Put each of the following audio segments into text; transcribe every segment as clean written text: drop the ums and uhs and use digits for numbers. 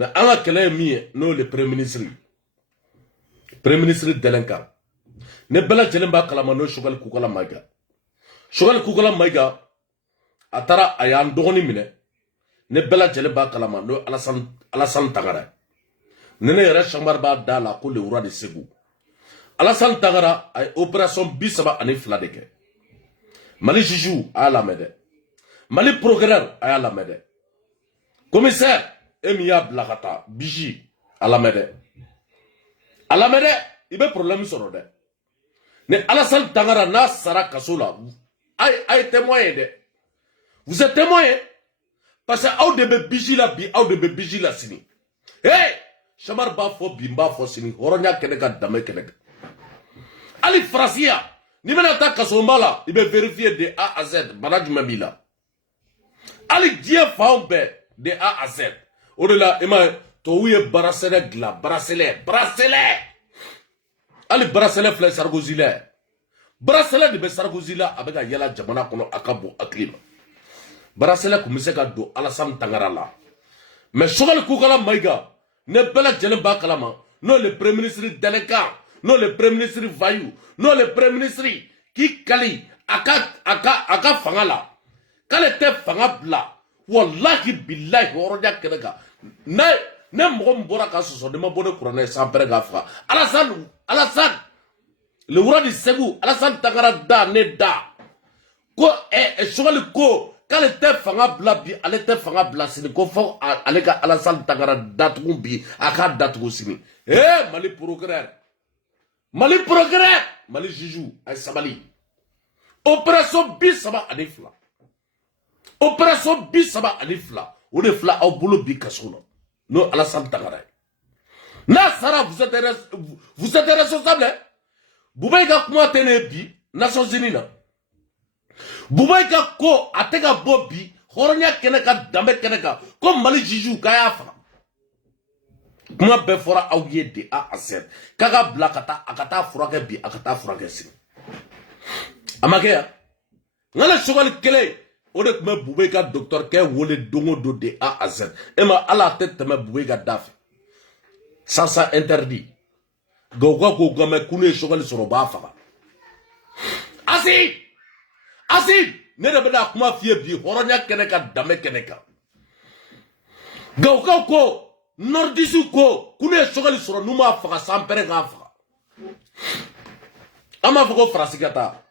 Mais an ka kɛlɛ ye min ye n'o le premier ministre délinquant ne bɛɛ lajɛlen b'a kalama n'o Choguel Koukala Maïga. Choguel Koukala Maïga a taara a y'an dɔgɔnin minɛ ne bɛɛ lajɛlen b'a kalama n'o Alassane Tangara ne yɛrɛ Chambar b'a da la ko le roi de Ségou. Alassane Tangara a ye opération 32 de kɛ Mali juge a y'a lamɛn dɛ Mali procureur a y'a lamɛn dɛ commissaire e min y'a bila ka taa Biji a lamɛn dɛ i bɛ problème sɔrɔ dɛ ni Alassane Tangara n'a sara kaso la a ye témoin ye dɛ vous êtes témoin parce que aw de bɛ Biji la bi aw de bɛ Biji la sini hey Chambar b'a fɔ bi n b'a fɔ sini hɔrɔnya kɛnɛ ka danbe kɛnɛ kan Ali farasiya ni bɛna taa kasonba la i bɛ vérifier de A à Z bana jumɛn b'i la Ali diɲɛ fanw bɛɛ de A à Z o de la i ma ye tubabuw ye bracelet dilan bracelet Ali bracelet filɛ Sarkozy la bracelet de bɛ Sarkozy la a bɛ ka yala jamana kɔnɔ a ka bon hakili ma bracelet kun bɛ se ka don Alassane Tangara la mais Choguel Koukala Maïga ne bɛɛ lajɛlen b'a kalama n'o le premier ministre délinquant n'o le premier ministre voyou n'o le premier ministre k'i kali a ka fanga la k'ale tɛ fanga bila wallahi billahi hɔrɔnya kɛnɛ kan ne mɔgɔ min bɔra ka sɔsɔ ne ma bɔ ne kuranɛ san pɛrɛ k'a faga Alassane le roi de Ségou Alassane Tangara da ne da ko Choguel ko k'ale tɛ fanga bila bi ale tɛ fanga bila sini ko fɔ ale ka Alassane Tangara datugu bi a k'a datugu sini Mali procureur Mali juge a ye sabali opération 32 opération 32 o de fila aw bolo bi kaso la n'o Alassane Tangara ye n'a sara vous êtes responsable Boubaye ka kuma tɛ ne bi Nations Unies na Boubaye ka ko a tɛ ka bɔ bi hɔrɔnya kɛnɛ ka danbe kɛnɛ kan ko Mali juge k'a y'a faga kuma bɛɛ fɔra aw ye de A à Z k'a ka bila a ka taa furakɛ bi a ka taa furakɛ sini a ma kɛ yan n ka Choguel kelen o de tun bɛ Boubaye ka docteur kɛ wele don o don de A à Z e ma ala a tɛ tɛmɛ Boubaye ka da fɛ sans interdit Gawuka ko gamɛ kunu ye Choguel sɔrɔ o b'a faga Asi ne de bɛna kuma f'i ye bi hɔrɔnya kɛnɛ ka danbe kɛnɛ kan Gawuka ko Nordisiw ko kunu ye Choguel sɔrɔ n'u m'a faga san pɛrɛ k'a faga an b'a fɔ ko farasi ka taa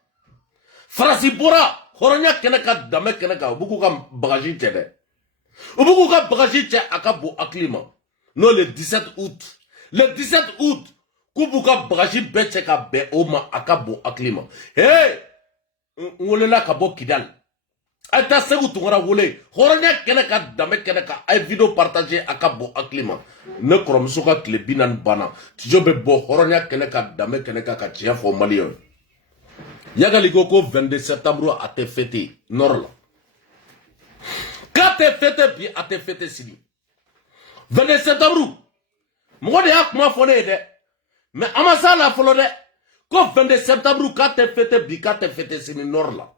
farasi bɔra hɔrɔnya kɛnɛ ka danbe kɛnɛ kan u b'u k'u ka bagaji cɛ dɛ u b'u k'u ka bagaji cɛ a ka bon hakili ma n'o le 17 août k'u b'u ka bagaji bɛɛ cɛ ka bɛn o ma a ka bon hakili ma n welela ka bɔ Kidal a ye taa Segu Tunkara wele hɔrɔnya kɛnɛ ka danbe kɛnɛ kan a ye video partager a ka bon hakili ma ne kɔrɔmuso ka tile 40 banna studio bɛ bɔ hɔrɔnya kɛnɛ ka danbe kɛnɛ kan ka tiɲɛ fɔ maliyɛnw Yagali ko 22 septembre a tɛ fêté nord la k'a tɛ fêté bi a tɛ fêté sini 22 septembre mɔgɔ de y'a kuma fɔ ne ye dɛ mais a ma s'a la fɔlɔ dɛ ko 22 septembre k'a tɛ fêté bi k'a tɛ fêté sini nord la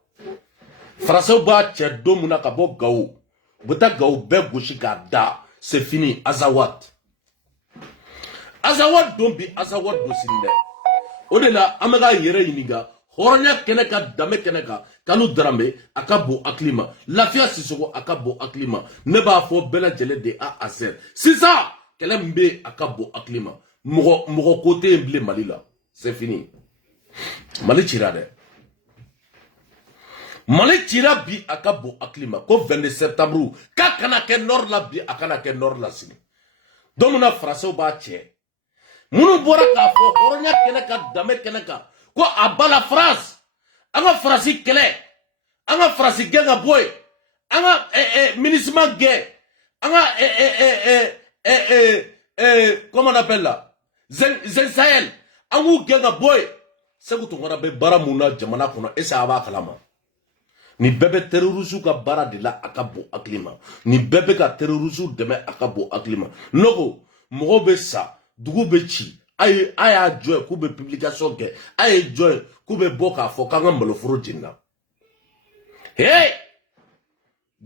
Français b'a cɛ don mun na ka bɔ Gawo u bɛ taa Gawo bɛɛ gosi k'a da c'est fini Azawad don bi Azawad don sini dɛ o de la an bɛ k'a yɛrɛ ɲininka hɔrɔnya kɛnɛ ka danbe kɛnɛ kan Kanu Darambe a ka bon hakili ma Lafiya Sisoko a ka bon hakili ma ne b'a fɔ bɛɛ lajɛlen de A à Z sisan kɛlɛ min bɛ a ka bon hakili ma mɔgɔ ko tɛ yen bilen Mali la c'est fini Mali cira dɛ Mali cira bi a ka bon hakili ma ko 22 septembre k'a kana kɛ nord la bi a kana kɛ nord la sini don min na Français b'a cɛ minnu bɔra k'a fɔ hɔrɔnya kɛnɛ ka danbe kɛnɛ kan ko a bala France an ka farasi kɛlɛ an ka farasi gɛn ka bɔ yen an ka MINUSMA gɛn an ka comment on appelle la Zen Sahel an k'u gɛn ka bɔ yen Segu Tunkara bɛ baara mun na jamana kɔnɔ est-ce que a b'a kalama ni bɛɛ bɛ terroriste ka baara de la a ka bon hakili ma ni bɛɛ bɛ ka terroriste dɛmɛ a ka bon hakili ma ne ko mɔgɔw bɛ sa dugu bɛ ci a y'a jɔ ye k'u bɛ publication kɛ a ye jɔ ye k'u bɛ bɔ k'a fɔ k'an ka maloforo jenina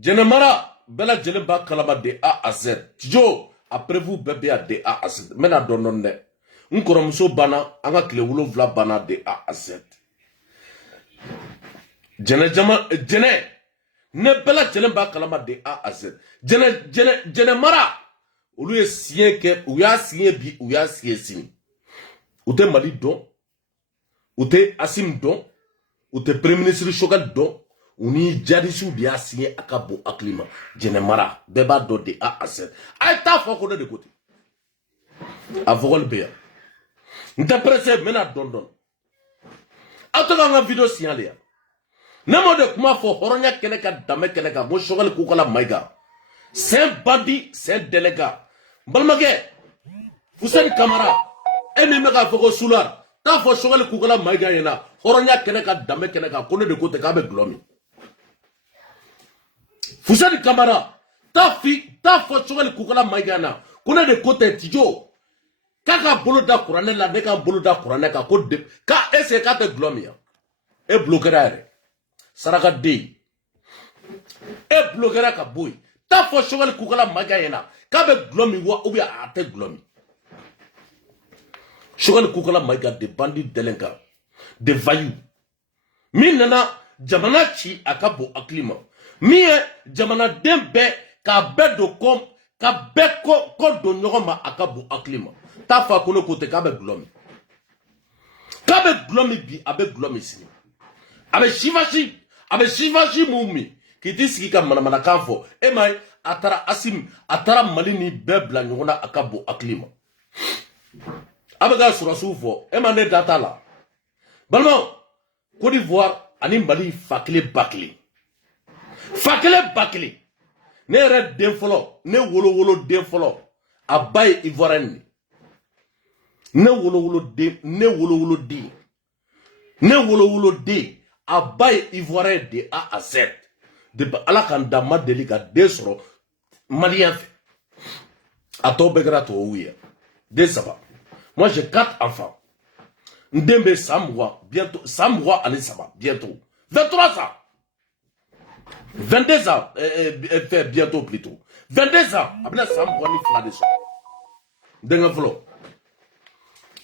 Jɛnɛmara bɛɛ lajɛlen b'a kalama de A à Z Tijo après vous bébé à de A à Z mena dononne nkoromuso bana anga kile wolonvla bana de A à Z jene jama jene ne bela jene ba kalama de A à Z jene mara olu ye sien ke ou ya sien bi ou ya sien sini ou te Mali don ou te Asim don ou te premier ministre Choguel don ou ni jadisou bi a sien akabo aklima jene mara beba do de A à Z ay ta fo ko de côté avogol beya nta presse mena don atoka nga video signalé ya namo de kuma fo horonya kene ka dame kene ka mo Choguel ku kala maiga c'est un bandit c'est un délégat balmage Fousseni Camara eni mega foko sular ta fo Choguel ku kala maiga yena horonya kene ka dame kene ka kone de côté ka be glomi Fousseni Camara ta fo Choguel ku kala maiga na kone de côté tijo kaka bolo da kurane la ne ka bolo da kurane ka ko de ka ese ka te glomi ya e bloquera re saraka de e bloquera ka boy ta fo Choguel ku kala maiga yena ka be glomi wa ou bien a te glomi Choguel ku kala maiga de bandit délinquant de voyous mi nana jamana ci akabo aklima mi jamana dembe ka be do kom ka be ko do nyogoma akabo aklima ta fa kono kote ka be glomi bi abe glomi sini abe shivashi mumi kiti sigi ka manamana kanfo e mai atara Asim atara Mali ni bebla nyogona akabo aklima abe ga surasu fo e ma ne data la balmo Côte d'Ivoire ani Mali fakle bakli ne re den folo ne wolo den folo abaye ivoirien ne wolo di abaye ivoirien de A à Z de ala kan dama deli ka den soro malien fait ato begra to ouya de saba moi j'ai 4 enfants ndembe samwa bientôt samwa allez saba bientôt 23 ans 22 ans bientôt plutôt 22 ans abna samwa ni fla de so denga flo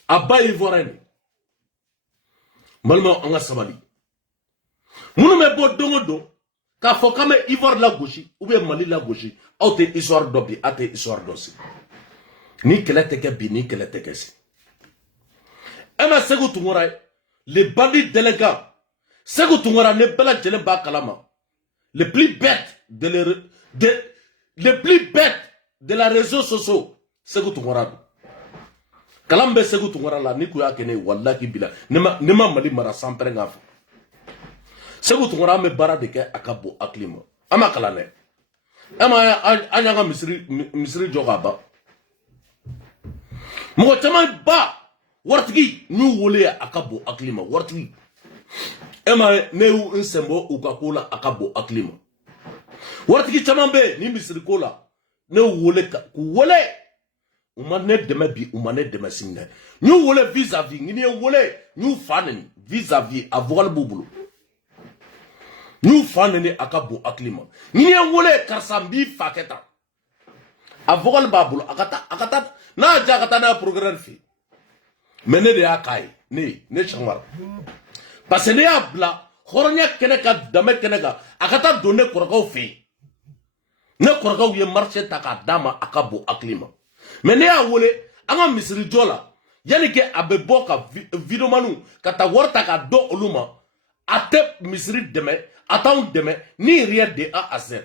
abaye ivoirien malma anga sabali munu me bo dongodo ka fo kame Ivoire la gauche ou bien Mali la gauche autre histoire d'obi ate histoire d'osi ni keleteke bi ni keleteke si ema segu tungora les bandits délinquants segu tungora ne bela jele ba kalama les plus bêtes les plus bêtes de la réseau sociaux segu tungora kalambe segu tungora la ni kuya kene wallahi bila nema Mali mara sampere ngafo segu tungora me bara de ke akabo aklima ama kalane ama anyanga misri jogaba mo tama ba wartigi nu wole akabo aklima wartigi ema neu nsembo ukakula akabo aklima wartigi chamambe ni misri kola ne wole ku wole umane deme bi umane deme sinne nu wole vis-à-vis ni wole nu fanani vis-à-vis avogal bubulu nu fanani akabo aklima ni wole karsambi faketa avogal babulu akata na jakata na programme fi mene de akai ne chamar parce que ne abla horonya keneka dame keneka akata donner korakaw fi ne korakaw ye marché taka dama akabo aklima mene ya wole anga misri jola yani ke abebo ka video manu kata warta ka do oluma ate misri deme ataw deme ni rien de A à Z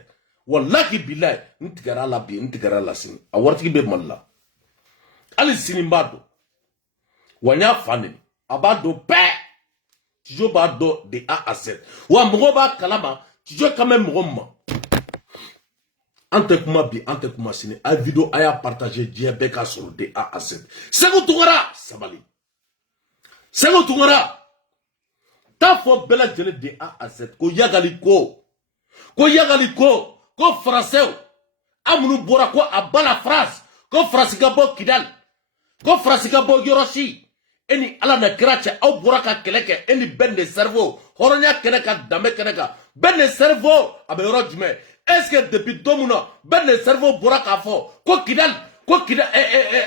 wallahi billahi ntigara la bi ntigara la sin a warti be malla ali sinimbado wanya fane abado pe tijo ba do de A à Z wa mgo ba kalama tijo kame mgo ma ante kuma bi ante kuma sini a video aya partager die beka sur de A à Z sego tungara sabali sego tungara ta fo bela jele de A à Z ko yagali ko français amunu bora ko abala France ko France ga bo Kidal ko France ga bo Yoroshi eni ala na kracha au bora ka keleke eni bende cerveau horonya keneka dame keneka bende cerveau abe yoro jume est-ce que depuis domuna bende cerveau bora ka fo ko Kidal ko Kidal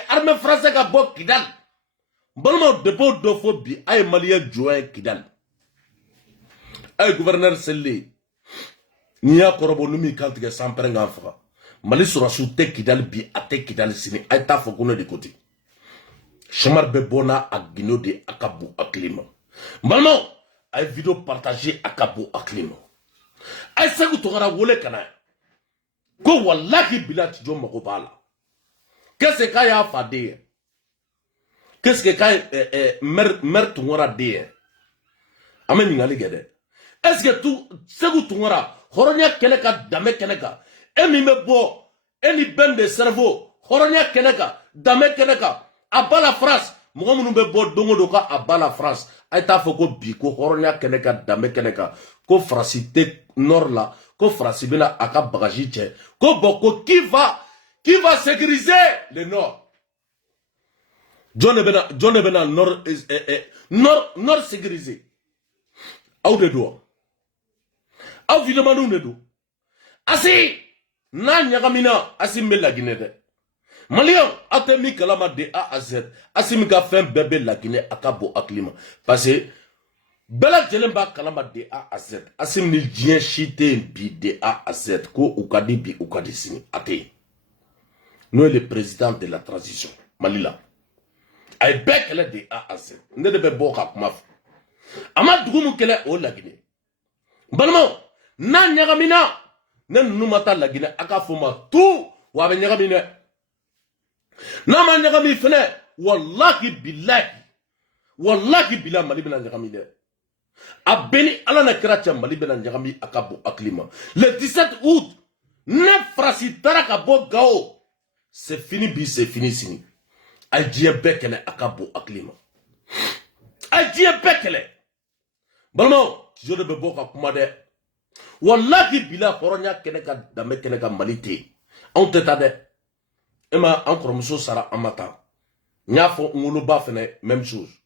armée française ka bɔ Kidal balma de bo do fo bi ay malien join Kidal ay gouverneur Sele ni ya korobo numi kantige sampere nga faga Mali surasu te Kidal bi ate Kidal sini ay ta fo kono de côté Chamar be bona a gino de akabu aklima balma ay vidéo partager akabu aklima ay sagu togara wole kana ko wallahi bilati jo mako bala qu'est-ce qu'il y a à dire qu'est-ce que mer tungora dire amen ngali gede est-ce que tu sagu tungora horonya keleka dame keleka emi mebo eni ben de cerveau horonya keleka dame keleka abala France mo munu be bo dongo doka abala France ay ta foko bi ko horonya keleka dame keleka ko fracité nord la ko France bela aka bagaji che ko boko qui va sécuriser le nord John Bena nord sécurisé aw de do aw vidéo de do asi na nyagamina asi mela Guinée de Malien atemi kalama de A à Z asi mi ka fen bébé la Guinée akabo aklima parce que bela jelemba kalama de A à Z asi mi dien chité bi de A à Z ko ukadi bi ukadi sini ate nous le président de la transition Malila ay bekele de A à Z ne de boka kuma ama dugumu kele o la Guinée balmo na nyagamina ne numata la Guinée aka foma tout wa be nyagamina na ma nyagami fene wallahi billahi Mali bena nyagami de abeni ala na kiracha Mali bena nyagami akabu aklima le 17 août ne frasi taraka bo gao c'est fini sini ajie bekele akabu aklima ajie bekele balmo je de boka kuma de wallahi billahi horonya keneka dame keneka Malite on teta de Ema encore muso sara amata nyafo ngulu ba fene même chose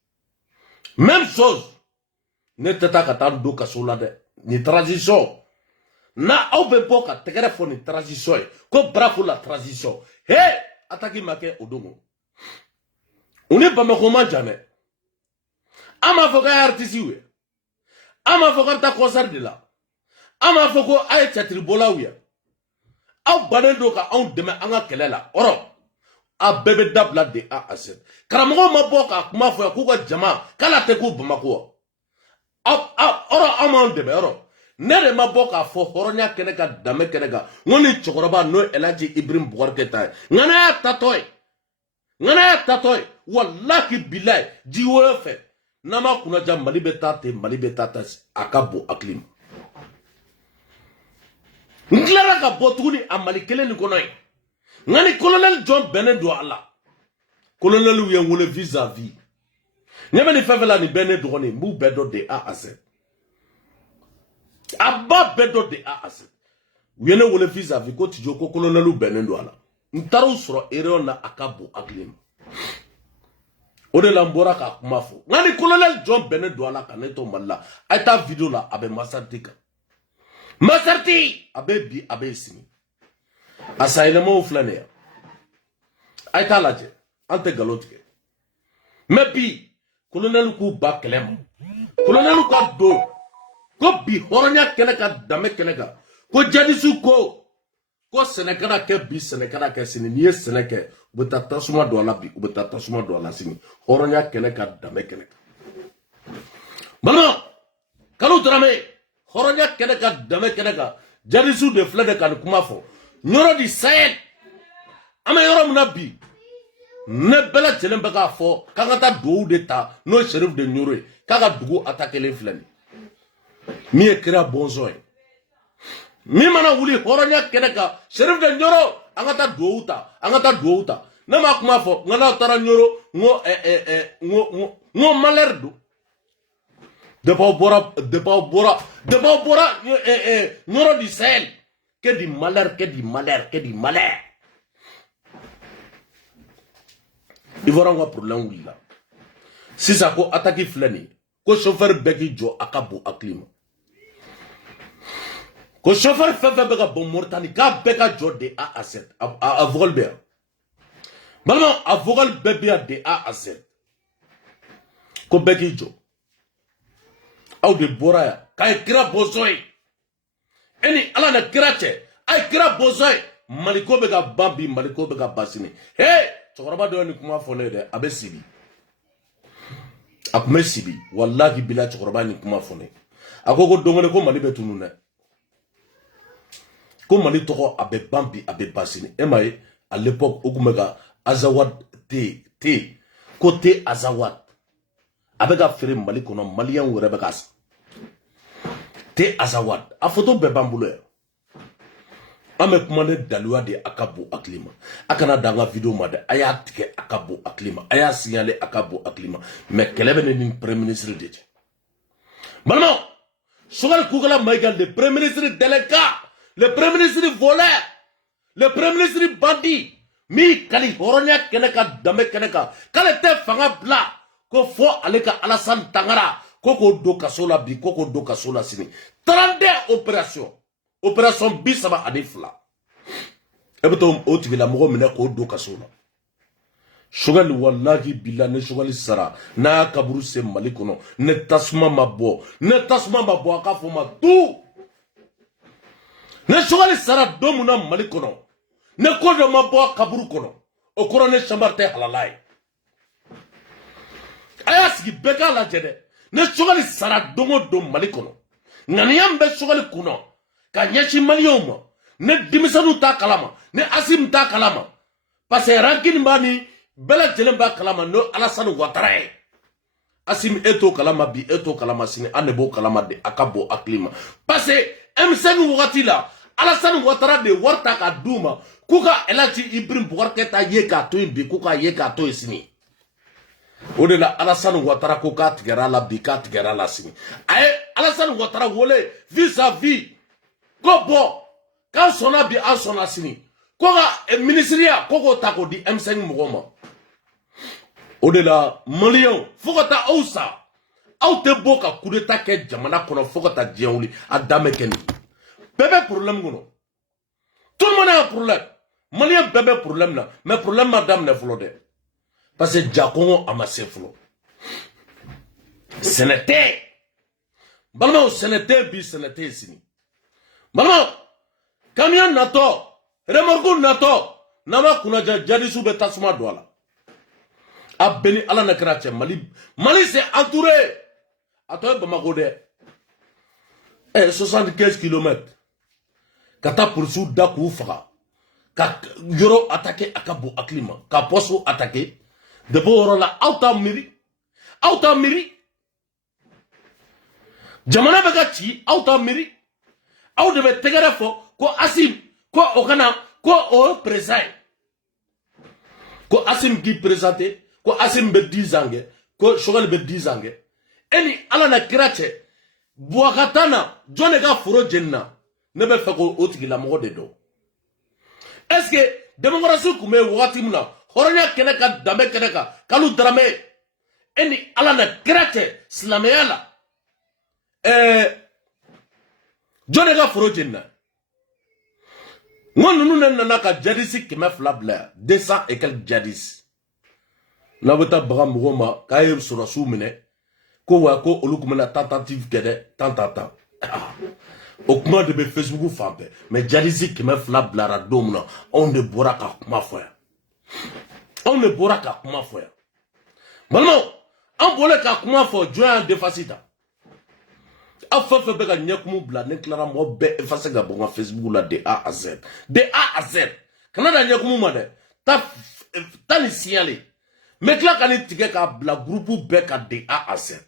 ne teta kata do kasola de ni transition na au be boka tegere fo ni transition ko bravo la transition he ataki make odongo oni ba me koma jame ama foka artiste we ama foka ta concert de la ama foko ay chatri bolawia aw banendo ka aw deme anga kelela oro a bebe dabla de A à Z karamogo maboka kuma fo ku ko jama kala te ku bamako oro amon deme oro nere maboka fo horonya keneka dame keneka ngoni chokoroba no elaji Ibrahim Boubacar Keita ngana tatoy wallahi billahi jiwo fe nama kuna jam Mali betata akabo aklim Nglara ka botuguni amali kelen ni kono ngani colonel John Benen do ala colonel wu yenwole vis-à-vis nyebe ni fevela ni Benen do ni mu bedo de A à Z abba bedo de A à Z wene wole vis-à-vis ko tijo ko colonel Benen do ala ntaru soro ereona akabo aklim ode lambora ka kumafo ngani colonel John Benen do ala kaneto malla aita video la abe masantika Masarti abe abe sini asailemo flane ay talaje ante galotke mebi colonel ku ba kelem colonel ko do ko bi horonya keneka dame keneka ko jadisu ko Sénégal ke bi Sénégal ke sini ni Sénégal ubeta suma do la bi ubeta suma do la sini horonya keneka dame keneka bano kalu drame horonya keneka dame keneka jarisu de flede kan kuma fo nyoro di Sahel ama yoro munabi ne bela jelen baka fo kangata do de ta no sheriff de nyoro kaga dugu attaquer les flènes mi ekra bonzo mi mana wuli horonya keneka sheriff de nyoro angata do uta na ma kuma fo ngana tara nyoro ngo malerdo de bora nyoro di Sahel que du malheur il va avoir un problème là si ça ko attaque flani ko chauffeur beki jo akabu aklima ko chauffeur fait beka bon mortani ka beka jo de A à Z à Volbert Malama avocat bébé de A à Z. Ko beki jo. Aw de boraya kay kira bozoy. Eni ala na kira che. Ay kira bozoy. Maliko be ga bambi maliko be ga basini. Hey, chokoroba do ni kuma fone de abe sibi. Akume sibi. Wallahi bila chokoroba ni kuma fone. Akoko dongone ko mali be tunune. Ko mali toko abe bambi abe basini. Emaye à l'époque okumega Azawad T côté Azawad abega fere mali kono malien wore begas T Azawad a photo be bambule ame kumane dalua de akabo aklima akana danga video made aya tike akabo aklima aya signaler akabo aklima mais kelebe ni premier ministre de malama sogal kugala maigal le premier ministre délégué le premier ministre voleur le premier ministre bandit mi kali horonya keneka dame keneka kale te fanga bla ko fo aleka Alassane Tangara koko do kasola bi koko do kasola sini 32 opération bisaba adifla ebeto otivila mogo mena ko do kasola shogali wallahi billah ne shogali sara na kaburu se malikono ne tasma mabo aka fo ma tu ne shogali sara domuna malikono ne ko do mabo kaburu kono o koro ne chambarte halalai aya sigi beka la jede ne shogali sara dongo do malikono ngani yambe shogali kuno ka nyashi maliyoma ne dimisanu ta kalama ne asim ta kalama parce que rankin bani bela jelen ba kalama no Alassane Ouattara asim eto kalama bi eto kalama sini anebo kalama de akabo aklima parce que M5 wakati la Alassane Ouattara de warta ka duma kuka elati Ibrahim Boubacar Keita yeka to bi kuka yeka to sini o de la Alassane Ouattara kuka tigera la bi ka tigera la sini ay Alassane Ouattara wole vis-à-vis ko bo kan sona bi an sona sini koga ministria koko tako di M5 mugoma o de la Malion fokata ousa aw te boka coup d'état ke jamana kono fokata diawli adame keni bébé problème gono tout le monde a un problème Malien bébé problème là mais problème madame ne flode parce que Diakongo amassé flo senete balma senete bi senete sini balma camion nato remorque nato nama kuna jadi sube tasuma douala a beni ala na krache Mali c'est entouré atoy Bamako de 75 km kata poursu daku faga ka yoro attaquer akabo aklima ka poso attaquer de boro la auta miri jamana bega ci auta miri aw de be tegara fo ko asim ko okana ko o présent ko asim qui présenté ko asim be 10 ans ko shogal be 10 ans eni ala na kirache buakatana jone ga furo jenna ne be fako otigi la mogo de do est-ce que démocratie kume wakati muna horonya keneka dame keneka kalu drame eni ala na kirache slameyala jone ga furo jenna ngonunu nana ka jadisi kime flabla 200 et quelques jadis na bota baga mugoma kaye surasu mine ko wa ko olukumena tentative kede tantata au kuma de be Facebook fampe mais jadisi kime flabla domna on ne bora ka kuma foya malmo on bole ka kuma fo joint de facita afa be ga nyakumu bla ne clara mo be efase ga bonga Facebook la de A à Z kana da nyakumu made ta ni signaler mais cla kan tige ka bla groupe be ka de A à Z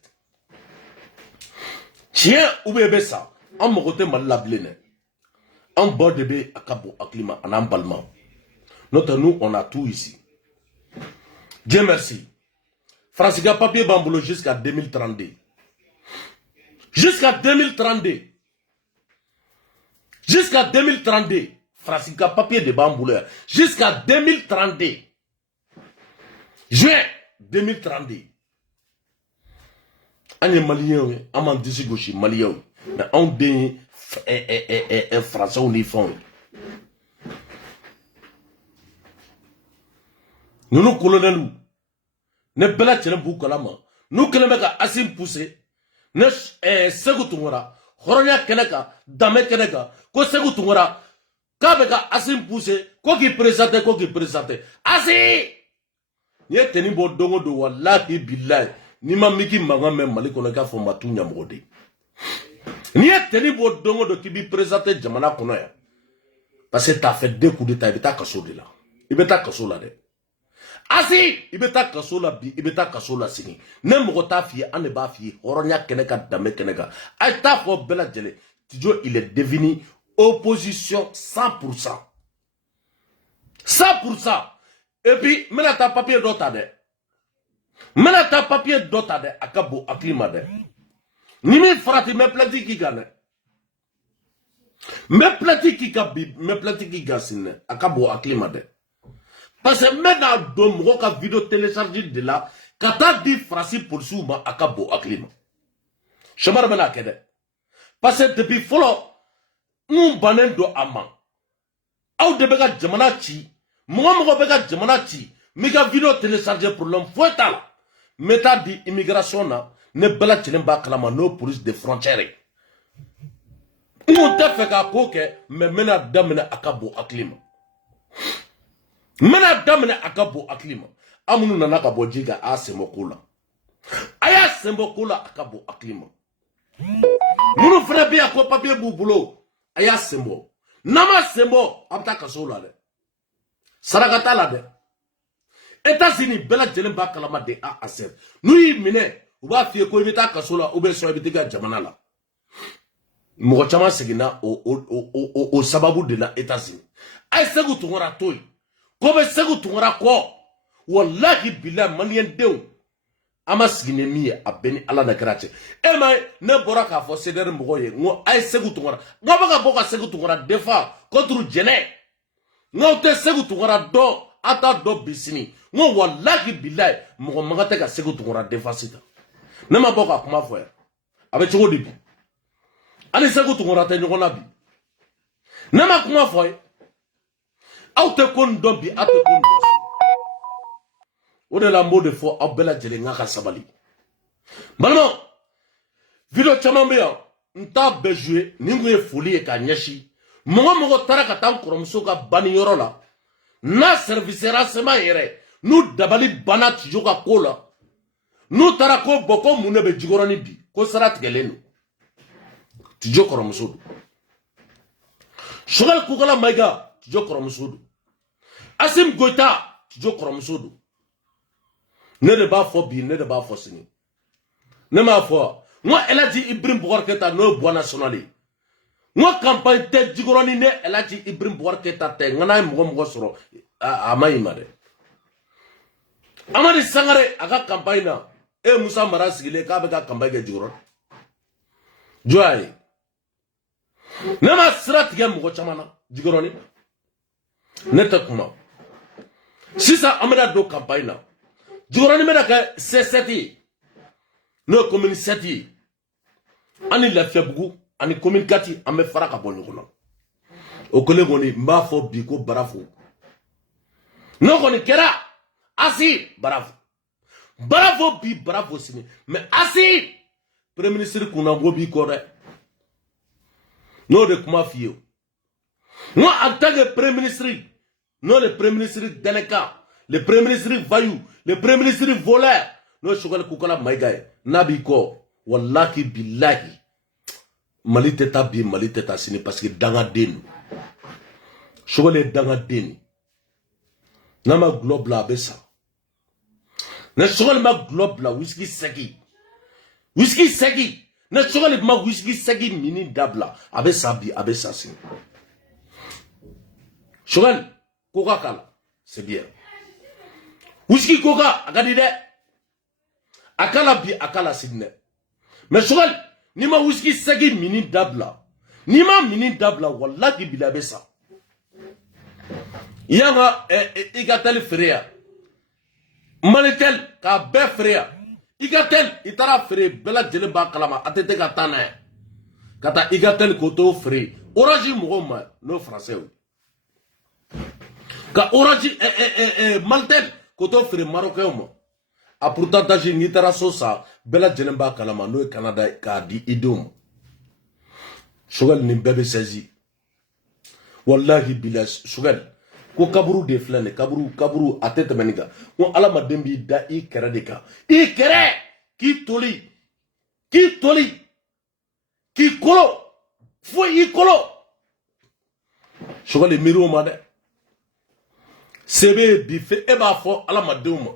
chien ou bébé ça en mo côté mal la blene en bord de be akabo aklima en emballement notre nous on a tout ici Dieu merci Francica papier bambulo jusqu'à 2032 Jusqu'à 2032, Francica papier de bambouleur. Jusqu'à 2032. Juin 2032. On est malien, on est d'ici gauche, malien. Mais on est français, on est fond. Nous colonels, ne bela tchelen bou kalama. Nous kelemeka asim poussé. Ne segu tungora. Horonya keneka, dame keneka. Ko segu tungora. Kabeka asim poussé. Ko ki présente. Asi! Nye teni bo dongo do wallahi billahi. Ni ma miki mangame maliko na ka fo matu nyamode. Nye teni bo dongo do ki bi présente jamana kono ya. Parce que t'as fait 2 coups d'état, il est kaso de là. Il est kaso là de. Asi, il est kaso là bi, il est kaso là sini. Nem rota fi ane ba fi, horonya keneka dame keneka. Ay ta fo bela jele. Tidjo il est devenu opposition 100%. 100%. Et puis, mena ta papier d'ota de. Mena ta papier d'ota de akabo aklima de. Nimi frati me plati ki gane. Me plati ki kabi, me plati ki gasine akabo aklima de. Parce que maintenant dom roka vidéo téléchargé de là, kata di frasi pour souma akabo aklima. Chamar mena kede. Parce que depuis follow, nous banen do ama. Aou de bega jamana chi. Moi bega jamana chi. Mega vidéo téléchargé pour l'homme fouetala. Meta di immigration na ne bela chilemba kalama no police de frontières. Nous te fait ka koke mais mena damene akabo aklima. Mena damene akabo aklima. Amunu nana kabo jiga a semokula. Aya semokula akabo aklima. Munu frère bi akko papier bubulo. Aya sembo. Nama sembo abta kasola de. Sarakata la de. États-Unis bela jelemba kalama de a aser. Nous mine ou ba fie ko ibita kasola ou be so ibitiga jamana la. Moko chama segina o sababu de la États-Unis. Ay segu tungora toy. Ko be segu tungora ko. Wallahi billah manien dew. Ama sigine miye abeni ala na karache. E may ne bora ka fo seder moko ye ngo ay segu tungora. Ngo baka boka segu tungora defa contre jene. Ngo te segu tungora do ata do bisini. Ngo wallahi billah moko magate ka segu tungora defa sita. Ne ma boka kuma fo ya. Abe chogo dibi. Ani segu tungora te nyogona bi. Ne ma kuma fo ya. Au te kon do bi ate kon do. O de la mot de fo aw bela jele nga ka sabali. Balmo video chaman be ya nta be jouer ni ngoye folie ka nyashi. Mogo tara ka tan koromso ka bani yoro la. Na servicera sema yere. Nu dabali bana tijo ka kola. Nu tara ko boko mune be jigoroni bi. Ko sarat gelenu. Tijo koromso. Shogal kukala maiga tijo koromso. Asim goita tijo koromso. Ne de ba fo bi, ne de ba fo sini. Ne ma fo. Moi, elle a dit Ibrahim Bougar Keta no bois national. Moi, campagne te jigoroni ne, elle a dit Ibrahim Bougar Keta te. Ngana mgo soro. Amaïmade. Amadi Sangare, aga campagne na. E Moussa Mara sigile, ka beka campagne jigoron. Joaï. Ne ma sira tige mgo chamana. Jigoroni. Ne te kuma. Si ça amena do campagne na. Jigorani mena ka C7 no commune 7 ani Lafia Bougou ani commune 4 ame fara ka boni kono o kole goni mba fo bi ko barafo no goni kera asi barafo bi barafo sini mais asi premier ministre kuna go bi ko re no de kuma fiyo moi en tant que premier ministre non le premier ministre délinquant le premier ministre vaillou, le premier ministre voleur, nous sommes les maïgaï, Nabiko, Wallahi billahi, Maliteta bi, Maliteta sini, parce que danga denu. Chogole danga denu. Nama globe la besa. Ne chogole ma globe la whisky seki. Whisky seki. Ne chogole ma whisky seki mini dabla. Abesa bi, abesa sini. Chogole, Coca-Cola, c'est bien. Whisky Coca, agadi de. Akala bi, akala sidne. Mais Chogal, ni ma whisky segi mini dabla. Ni ma mini dabla, wallahi bila besa. Yanga, igatel freya. Manitel, ka be freya. Igatel, itara free, bela jele ba kalama, atete katana. Kata igatel koto free. Orange mougoma, no français. Ka orange, maltel, koto fere marocain mo a pourcentage ni tara so sa bela jenemba kalama no Canada ka di idom sugal ni bebe saisi wallahi bilas sugal ko kaburu de flane kaburu atete maniga ko ala madembi da I kere de ka I kere ki toli ki kolo fo I kolo sugal miru ma de sebe bi fe e ba fo ala madema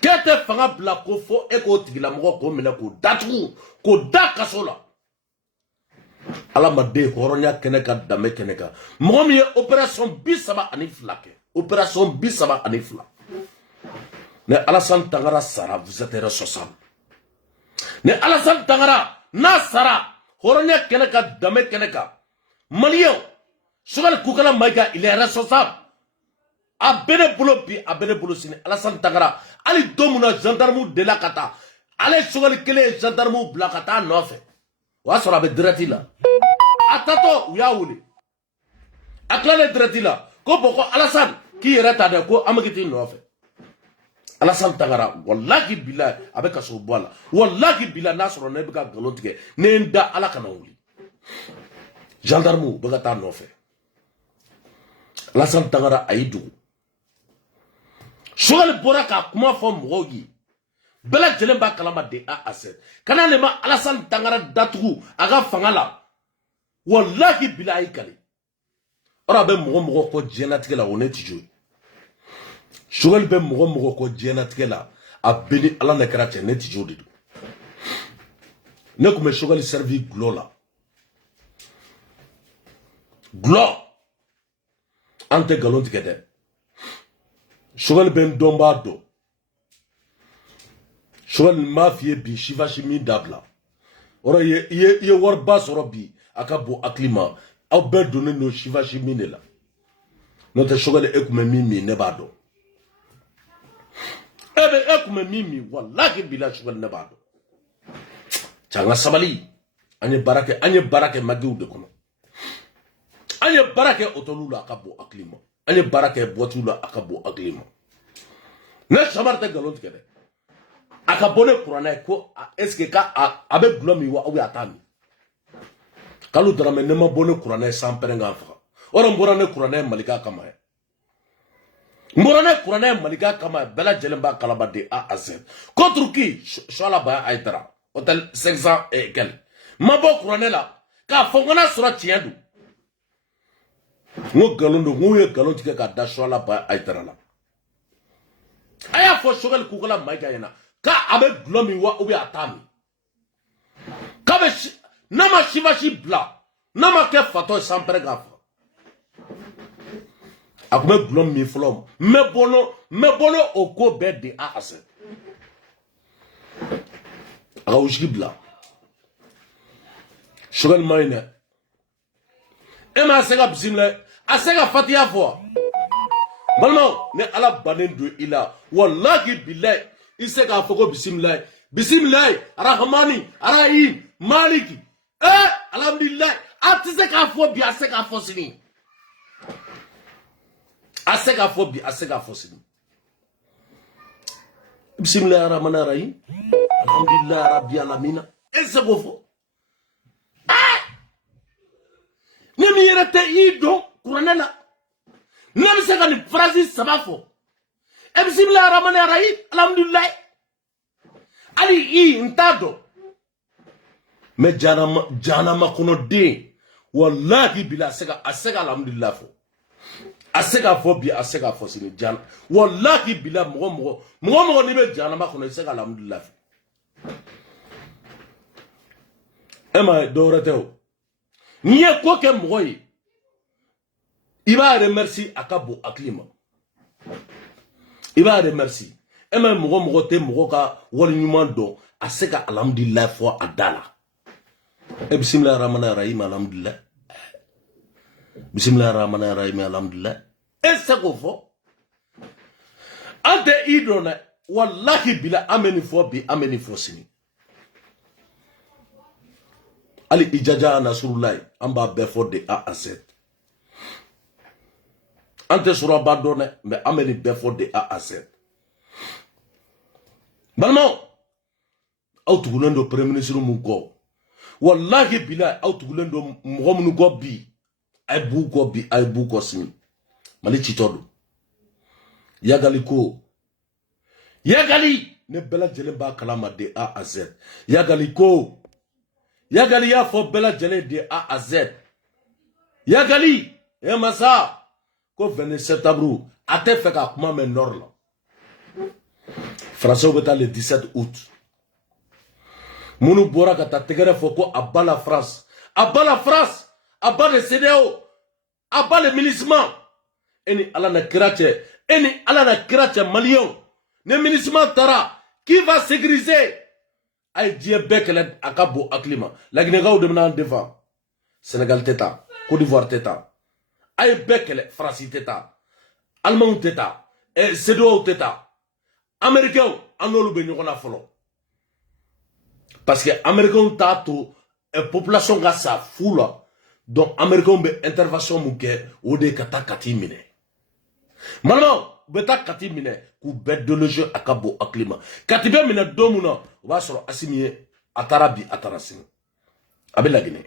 kete fanga bla ko fo e ko tigila mo ko mena ko datu ko da kasola ala made horonya keneka dame keneka mo mi opération bisaba ani flake opération bisaba ani fla ne Alassane Tangara sara vous êtes responsable ne Alassane Tangara na sara horonya keneka dame keneka malien sugal kukala maiga il est responsable a bene bolo sini Alassane Tangara ali domuna gendarme de la kata ale sugal kele gendarme bla kata nofe wa sora be direct la atato uya wuli aklale direct la ko boko Alassane ki reta de ko amagiti nofe Alassane Tangara wallahi billahi abeka so bola wallahi billahi nasro ne beka galontige ne nda ala kana wuli gendarme beka ta nofe Alassane Tangara ayidu sugal bora ka kuma fo mogi bela jelemba kalama de a aset kana le ma Alassane Tangara datugu aga fangala wallahi billahi kali ora be mogo ko jenatige la oneti jo sugal be mogo ko jenatige la a beni ala na karache neti jo didu ne kuma sugal servi glola glo ante galonti kede sugal ben dombado sugal mafie bi shivashi mi dabla ora ye warba soro bi akabo aklima aw be donné no shivashi mi ne la notre sugal ekume mimi ne bado ebe ekume mimi wallahi bila sugal ne bado changa sabali anye barake magiu de kono anye barake otolula akabo aklima anye barake botula akabo aklima ne shamarte galont kede akabone kurana ko eske ka abe glomi wa obi atami kalu drame ne ma bone kurana sans perenga fa ora mborane kurana malika kama mborane kurana malika kama bela jelemba kalaba de a z contre qui shala ba aitara hotel 500 et quel mabo kurana la ka fongona sura tiendu ngo galondo ngo ye galonti ka da shala ba aitara la aya fo shogal kukala maiga yana ka abe glomi wa obi atami ka be nama shivashi bla nama ke fato sampere gafa akume glomi flom me bono oko be de a ase rawushi bla shogal maina ema sega bisimle asega fatia fo balmo ne ala banen do ila wallahi billahi isega foko bismillah rahmani rahim maliki alhamdulillah atiseka fo bi aseka fo sini bismillah rahmani rahim alhamdulillah rabbil alamin esego fo ne mi yerete ido kuranela nem se kan phrase sabafo bismillah rahmani rahim alhamdulillah ali I ntado me janama kono de wallahi bila asega alhamdulillah fo asega fo bi asega fo sini jan wallahi bila mogo ni be janama kono asega alhamdulillah fo ema dorateo niye ko ke mogo yi iba remercier akabo aklima iba remercier ema mogo te mogo ka wali nyuman do asega alhamdulillah fo adala bismillahir rahmanir rahim alhamdulillah bismillahir rahmanir rahim alhamdulillah esego fo ante idona wallahi bila ameni fo sini ali ijaja nasrullah amba be fo de a aset An tɛ sɔrɔ b'a dɔn dɛ mais an bɛ nin bɛɛ fɔ de A à Z. Balimaw aw tugulen don premier ministre mun kɔ wallahi bilahi aw tugulen don mɔgɔ minnu kɔ bi a ye b'u kɔ bi a ye b'u kɔ sini Mali citɔ don Yagali ko Yagali ne bɛɛ lajɛlen b'a kalama de A à Z Yagali ko Yagali y'a fɔ bɛɛ lajɛlen de A à Z Yagali masa ko 27 septembre a tɛ fɛ ka kuma mɛn nord la Français bɛ taa le 17 août minnu bɔra ka taa tɛgɛrɛ fɔ ko a ba la France a ba la France a ba le CEDEAO a ba le MINUSMA e ni Ala na kira cɛ e ni Ala na kira cɛ maliyɛnw ni MINUSMA taara qui va sécuriser a ye diɲɛ bɛɛ kɛlɛ a ka bon hakili ma Laginɛkaw de bɛna an défend Sénégal tɛ taa Côte d'Ivoire tɛ taa a ye bɛɛ kɛlɛ France tɛ taa Allemagne tɛ taa CEDEAO tɛ taa Américains an n'olu bɛ ɲɔgɔn na fɔlɔ parce que Américains t'a to population ka sa fu la donc Américains bɛ intervention mun kɛ o de ka taa Kati minɛ Malimaw u bɛ taa Kati minɛ k'u bɛɛ déloger a ka bon hakili ma Kati bɛ minɛ don mun na o b'a sɔrɔ Assimi ye a taara bi a taara sini a bɛ Laginɛ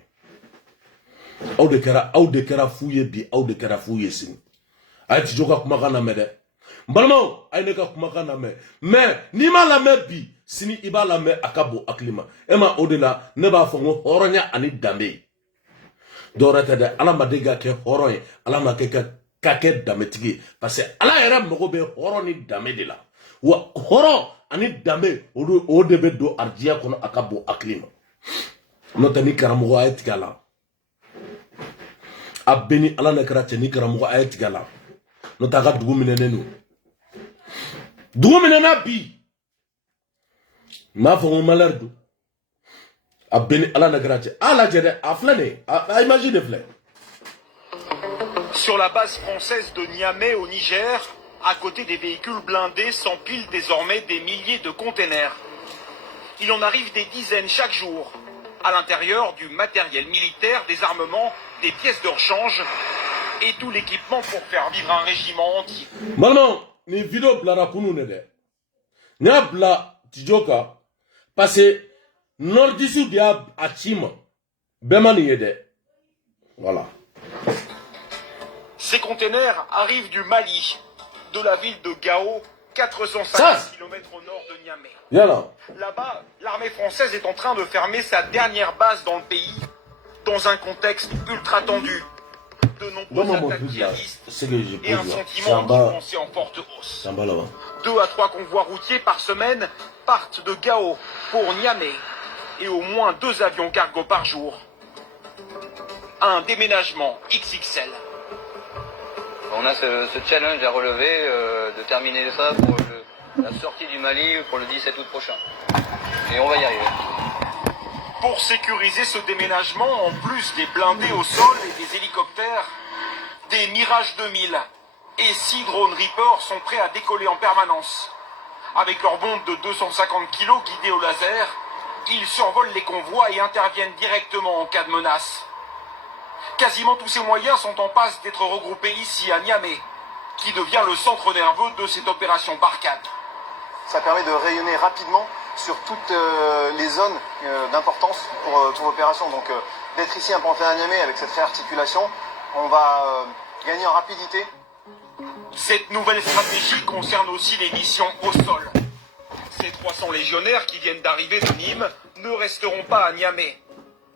aw de kɛra fu ye bi aw de kɛra fu ye sini a ye Tijo ka kumakan lamɛn dɛ balimaw a ye ne ka kumakan lamɛn mais n'i m'a lamɛn bi sini i b'a lamɛn a ka bon hakili ma e ma o de la ne b'a fɔ n ko hɔrɔnya ani danbe dɔwɛrɛ tɛ dɛ Ala ma deli ka kɛ hɔrɔn ye Ala ma kɛ ka kɛ danbetigi ye parce que Ala yɛrɛ mago bɛ hɔrɔn ni danbe de la wa hɔrɔn ani danbe o de bɛ don ardiya kɔnɔ a ka bon hakili ma n'o tɛ ni karamɔgɔ a ye tigɛ a la a bɛ ni Ala na kɛra cɛ ni karamɔgɔ a ye tigɛ a la n'o tɛ a ka dugu minɛnen don dugu minɛna bi m'a fɔ ko malheur don a bɛ ni Ala na kɛra cɛ a lajɛ dɛ a filɛ nin a image de filɛ. Sur la base française de Niamey au Niger, à côté des véhicules blindés, s'empilent désormais des milliers de containers. Il en arrive des dizaines chaque jour. À l'intérieur, du matériel militaire, des armements, des pièces de rechange et tout l'équipement pour faire vivre un régiment entier. Maintenant, ni vidéo blara kunu ne dɛ n y'a bila Tijo kan parce que nordistes de y'a ci ma bɛɛ ma nin ye dɛ voilà. Ces containers arrivent du Mali, de la ville de Gao, 450 km au nord de Niamey. Là-bas, l'armée française est en train de fermer sa dernière base dans le pays, dans un contexte ultra tendu. De nombreux attaques djihadistes et un sentiment qui pensait en forte hausse. 2 à 3 convois routiers par semaine partent de Gao pour Niamey et au moins 2 avions cargo par jour. Un déménagement XXL. On a ce challenge à relever de terminer ça pour la sortie du Mali pour le 17 août prochain. Et on va y arriver. Pour sécuriser ce déménagement, en plus des blindés au sol et des hélicoptères, des Mirage 2000 et 6 drones Reaper sont prêts à décoller en permanence. Avec leurs bombes de 250 kg guidées au laser, ils survolent les convois et interviennent directement en cas de menace. Quasiment tous ces moyens sont en passe d'être regroupés ici à Niamey, qui devient le centre nerveux de cette opération Barkhane. Ça permet de rayonner rapidement sur toutes les zones d'importance pour l'opération. Donc d'être ici implanté à Niamey avec cette réarticulation, on va gagner en rapidité. Cette nouvelle stratégie concerne aussi les missions au sol. Ces 300 légionnaires qui viennent d'arriver de Nîmes ne resteront pas à Niamey.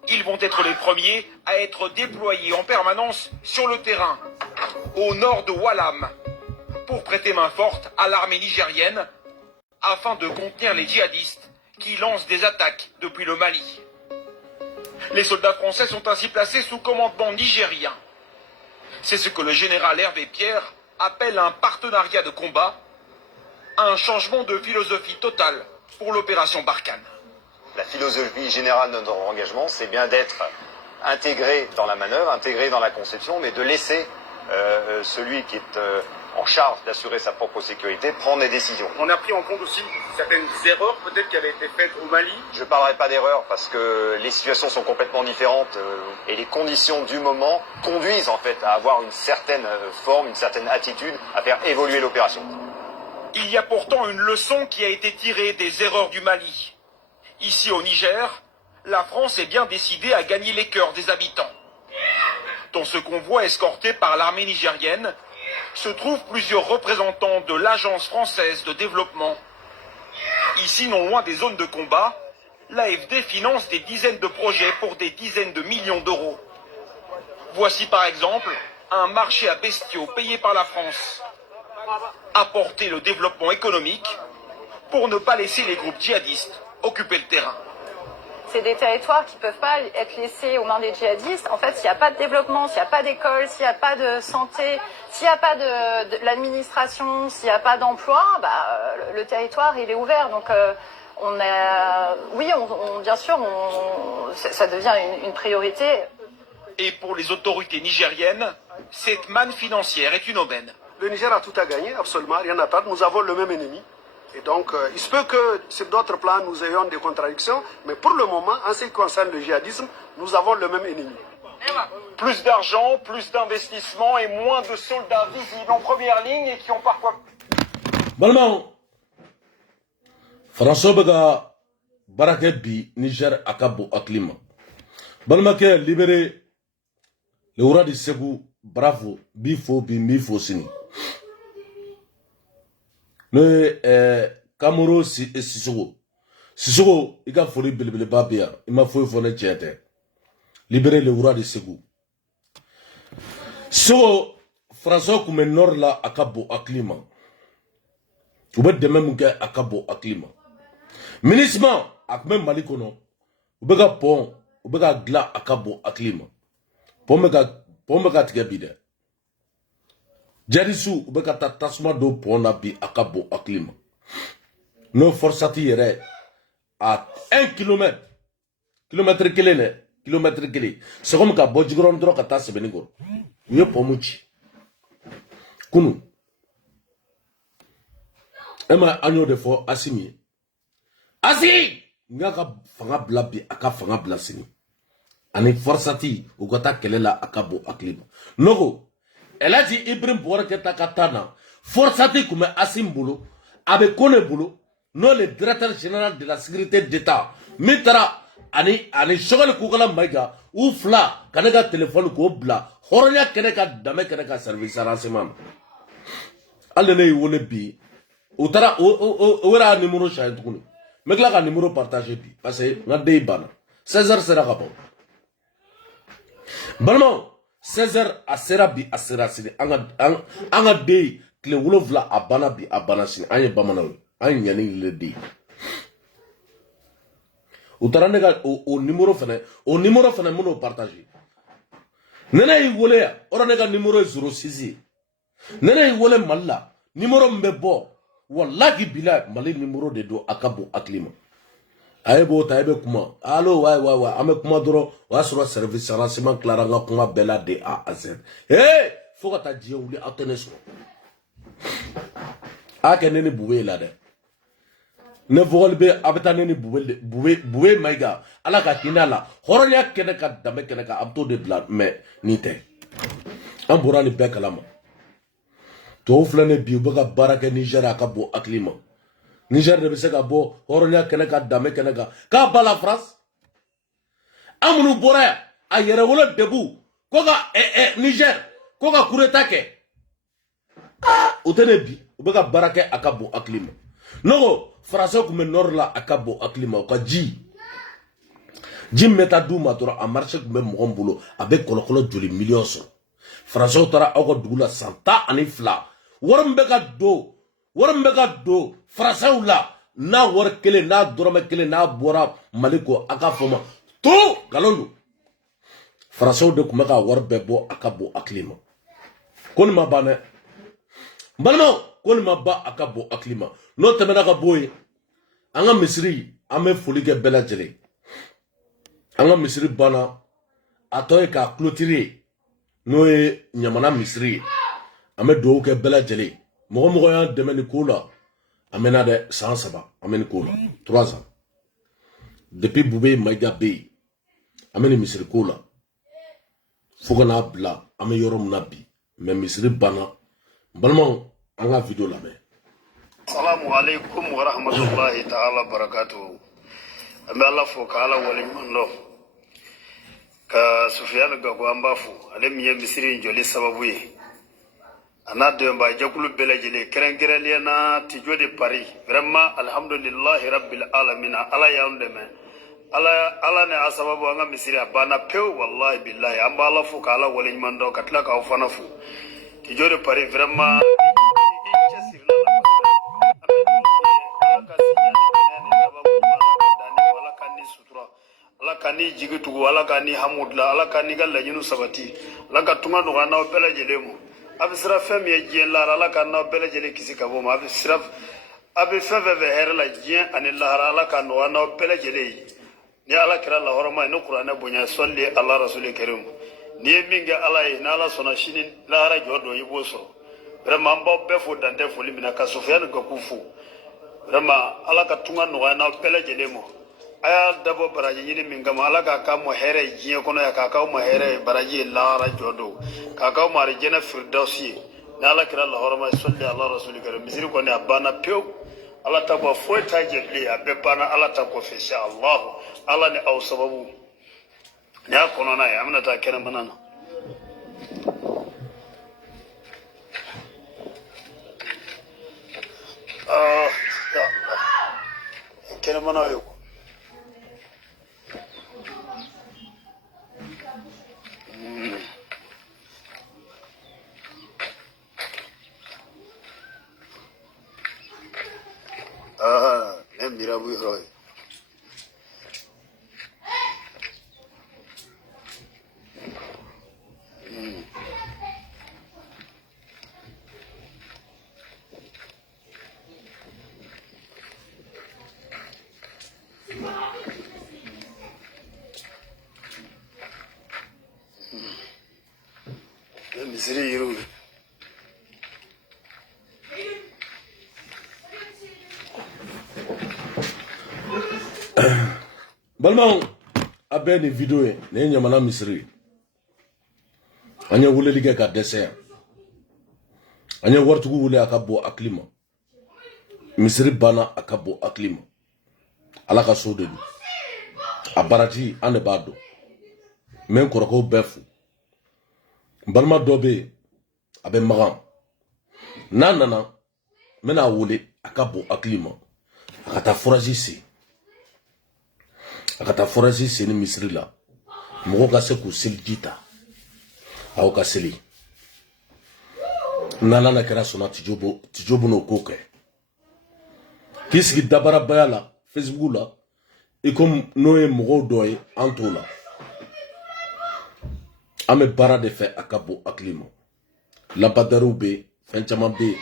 Ils vont être les premiers à être déployés en permanence sur le terrain, au nord de Walam, pour prêter main forte à l'armée nigérienne, afin de contenir les djihadistes qui lancent des attaques depuis le Mali. Les soldats français sont ainsi placés sous commandement nigérien. C'est ce que le général Hervé Pierre appelle un partenariat de combat, un changement de philosophie totale pour l'opération Barkhane. La philosophie générale de notre engagement, c'est bien d'être intégré dans la manœuvre, intégré dans la conception, mais de laisser celui qui est en charge d'assurer sa propre sécurité, prendre des décisions. On a pris en compte aussi certaines erreurs peut-être qui avaient été faites au Mali. Je ne parlerai pas d'erreur parce que les situations sont complètement différentes et les conditions du moment conduisent en fait à avoir une certaine forme, une certaine attitude, à faire évoluer l'opération. Il y a pourtant une leçon qui a été tirée des erreurs du Mali. Ici au Niger, la France est bien décidée à gagner les cœurs des habitants. Dans ce convoi escorté par l'armée nigérienne, se trouvent plusieurs représentants de l'Agence française de développement. Ici, non loin des zones de combat, l'AFD finance des dizaines de projets pour des dizaines de millions d'euros. Voici par exemple un marché à bestiaux payé par la France. Apporter le développement économique pour ne pas laisser les groupes djihadistes occuper le terrain. C'est des territoires qui ne peuvent pas être laissés aux mains des djihadistes. En fait, s'il n'y a pas de développement, s'il n'y a pas d'école, s'il n'y a pas de santé, s'il n'y a pas de l'administration, s'il n'y a pas d'emploi, le territoire, il est ouvert. Donc, bien sûr, ça devient une priorité. Et pour les autorités nigériennes, cette manne financière est une aubaine. Le Niger a tout à gagner, absolument, rien à perdre. Nous avons le même ennemi. Et donc, il se peut que sur d'autres plans, nous ayons des contradictions, mais pour le moment, en ce qui concerne le djihadisme, nous avons le même ennemi. Plus d'argent, plus d'investissement et moins de soldats visibles en première ligne et qui ont parfois... Balmain, François Bega, Baraké Bi, Niger, Akabo, Aklima. Balmaké, libéré, le Oura de Segou, bravo, Bifo, Bimifo, Sini. Le Kamuro Sissoko. Sissoko, il a fallu le babia. Il m'a fallu faire le tchète. Libérer le roi de Ségou. Sissoko, François, comme nord là, Akabo, Aklima. Vous êtes de même que Akabo, Aklima. Ministre, Akmem Malikono. Vous êtes pont, vous êtes gla Akabo, Aklima. Pour me gâter Gabide. Jadisu ubekata tasma do pona bi akabo aklima. No forçati yere à 1 km. Kilomètre kele. C'est comme ka bojigron dro kata sebenigor. Ye pomuchi. Kunu. Ema anyo de fo asimi. Asi! Ngaka fanga blabi aka fanga blasini. Ani forçati ugata kelela akabo aklima. Nogo. Elle a dit Ibrahim Bouaraketa Katana, forçati comme Assim Boulot, avec Kone Boulot, non le directeur général de la sécurité d'État, Mitra, ani Shogal Koukala Maïga, ou Fla, Kaneka téléphone Kobla, Horonia Keneka Dame Keneka service à renseignement. Allez, vous bi, ou tara, ou un numéro chantouni, mais là, un numéro partagé, parce que n'a des bana. 16h sera rapport. Balmont. 16h a sera bi a sera sini anga dey kle wolofla a bana bi a bana sini anye bamanaw anye yani le dey utarandega o numéro fene mono partager nena yi wole ya oranega numéro 06 nena yi wole malla numéro mbebo wallahi bila mali numéro de do akabo aklima ayebo tayebe kuma allo wa ame kuma doro wa sura service renseignement claranga kuma bela de A à Z faut que ta die wuli ateneso ake neni buwe la de ne volbe abeta neni buwe maiga ala ka hinala horonya kene ka dambe kene ka abto de bla mais nite ambura ni bekalama to flane bi baga baraka Niger akabo aklima Niger de bise ka bo horonya kene ka dame kene ka bala France amunu bora a yere wala debu ko ka Niger ko ka kureta ke utene bi ubeka barake akabo aklima nogo France ko men nord la akabo aklima ka ji meta du matura a marché ko men mo ngombulo avec kolokolo joli millions France tora ako dugula santa ani fla warambe ka do Français la na war kele na dorome kele na bora maliko aka foma to galondu Français de kuma ka war bebo akabo aklima kon ma bane balmo kon ma ba akabo aklima no temena ka boy anga misri ame folige bela jere anga misri bana atoy ka clôturer no e nyamana misri ame do ke bela jeli mo ya de men ko la amena de 107 amen ko la 3 ans depuis Boubé Maïga B ameni misiri ko la fogana bla ame yorom nabi mais misiri bana balma anga video la mais Assalamu alaikum wa rahmatullahi ta'ala barakatuh. Ambe Allah fo ka ala wali mando. Ka Sufyan ga ko ambafu ale miye misiri joli sababu ye. Anade mba jakulu belajele kerengere na tijo de Paris. Vraiment alhamdulillah rabbil alamin ala yaunde me. Ala ne asababu anga misiri abana peu wallahi billahi amba Allah fo ka ala wali mando katla ka ufana fu. Tijo de Paris vraiment ala kani jigitugu ala kani hamudla ala kani galla yinu sabati ala ka tunga no kana bela jelemu abisra fem ye jien la ala kana bela jele kisi kabo ma abisra abi feve herla jien anillah ala kana wana bela jele ni ala kira la horma no qur'ana bunya salli ala rasul karim ni minga ala na ala sona shinin la hara jodo yibo so vraiment mbo be fo dante fo limina ka Sufyan ga kufu vraiment ala ka tunga no kana bela jelemu aya dabo baraji yini mingama ala ka mo here jiye kono ya ka mo here baraji lara jodo ka mo arjena firdausi na ala kira la horma salli ala rasul karim misiri ko ne abana pew ala ta ko fo ta jeli abe bana ala ta ko fi insha Allah ala ne aw sababu ya kono na ya amna ta kena manana ya Allah kena manana yo mira muy roy. Misiri yiru. balma abe ni video ne nyamana misiri anya wule lige ka dessert anya wartugu wule akabo aklima misiri bana akabo aklima alaka sodedu abarati ane bado men koroko befu balma dobe abe magam nanana mena wule akabo aklima akata foragisi akata forasi seni misiri la moko ka se ku seli jita aw ka seli nana na kera sona tijobo no koke kisigi dabara baya la Facebook la ikom noye moko doye antola ame bara de fe akabo aklimo la badaru be fenchama be